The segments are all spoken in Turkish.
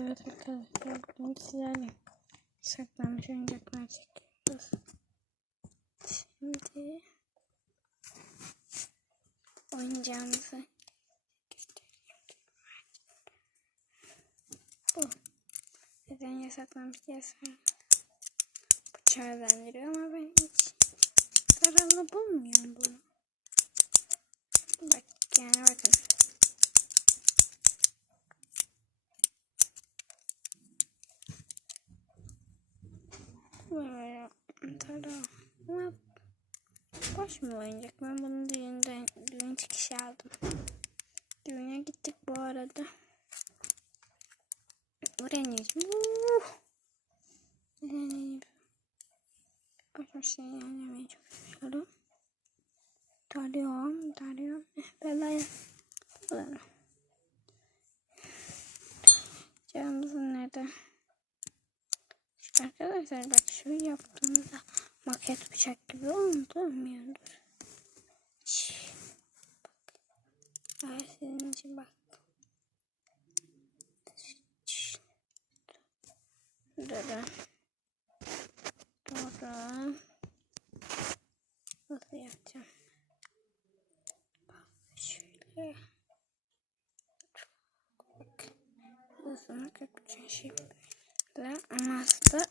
Evet arkadaşlar bugün sizlerle saklanmış oyuncaklar çekiyoruz. Şimdi oyuncağımızı. Bu. Neden yasaklanmış diye sorun. Bıçağı bendiriyor ama ben hiç zararlı bulmuyorum bunu. Böyle taraf. Ama boş mu oyuncak? Ben bunu düğünden, düğün çıkışı aldım. Düğüne gittik bu arada. Buraya ne? Yani başka şey çok seviyorum. Tarıyorum, tarıyorum. Eh, Böyle böyle. Camımızın nerede? Arkadaşlar bak şu yaptığımızda maket bıçak gibi olmuyordur. Ay sizin için bak. Durun. Durun. Nasıl yapacağım? Bak şöyle. Bak. Nasıl maket bıçağı şey böyle. Ama aslında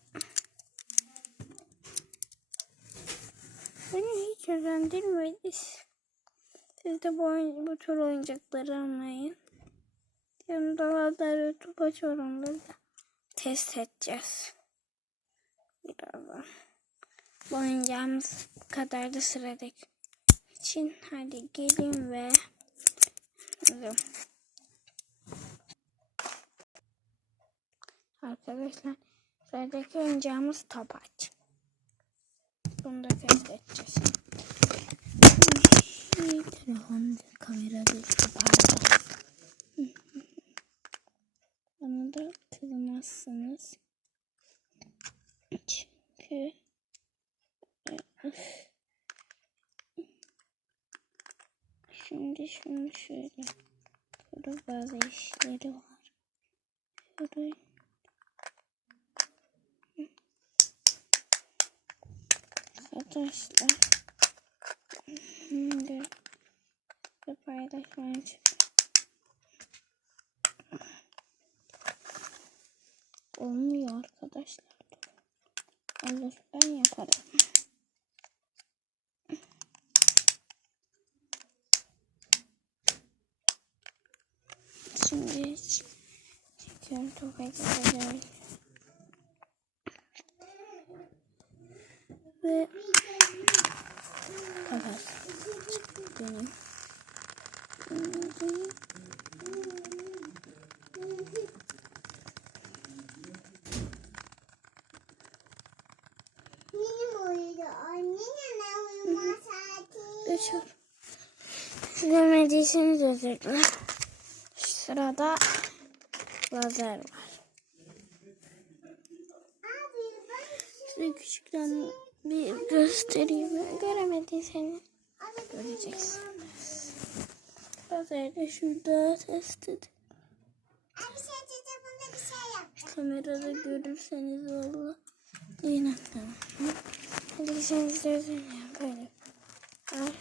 Beni hiç özendirmedi. Siz de bu, oyun, bu tür oyuncakları almayın. Yanımda lazer ve topaç oranları da test edeceğiz. Birazdan. Bu oyuncağımız kadar da sıradaki için hadi gelin ve Hadi. Arkadaşlar sıradaki oyuncağımız topaç. Bunu da test edeceğiz. Telefon kamera düştü pardon. Bunu da kırmazsınız. Çünkü Şimdi şunu şöyle Burada bazı işleri var. Şurayı Arkadaşlar şimdi çık- Olmuyor arkadaşlar. Olur ben yaparım. Şimdi çekiyorum tokayı ve Benim. Benim uyudu. Annenin uyuma saati. Geçiyor. Görmediyseniz özür dilerim. Sırada lazer var. Size küçükten bir göstereyim. Göremediyseniz Abi göreceksiniz. Lazer de şurada test edin. Abi sen telefonda bir şey yap. Kamerada görürseniz valla. Yine tamam. Hadi sen izlersin ya böyle. Ay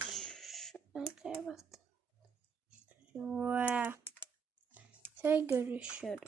şu arkaya bastım. Wow. Şey görüşürüz.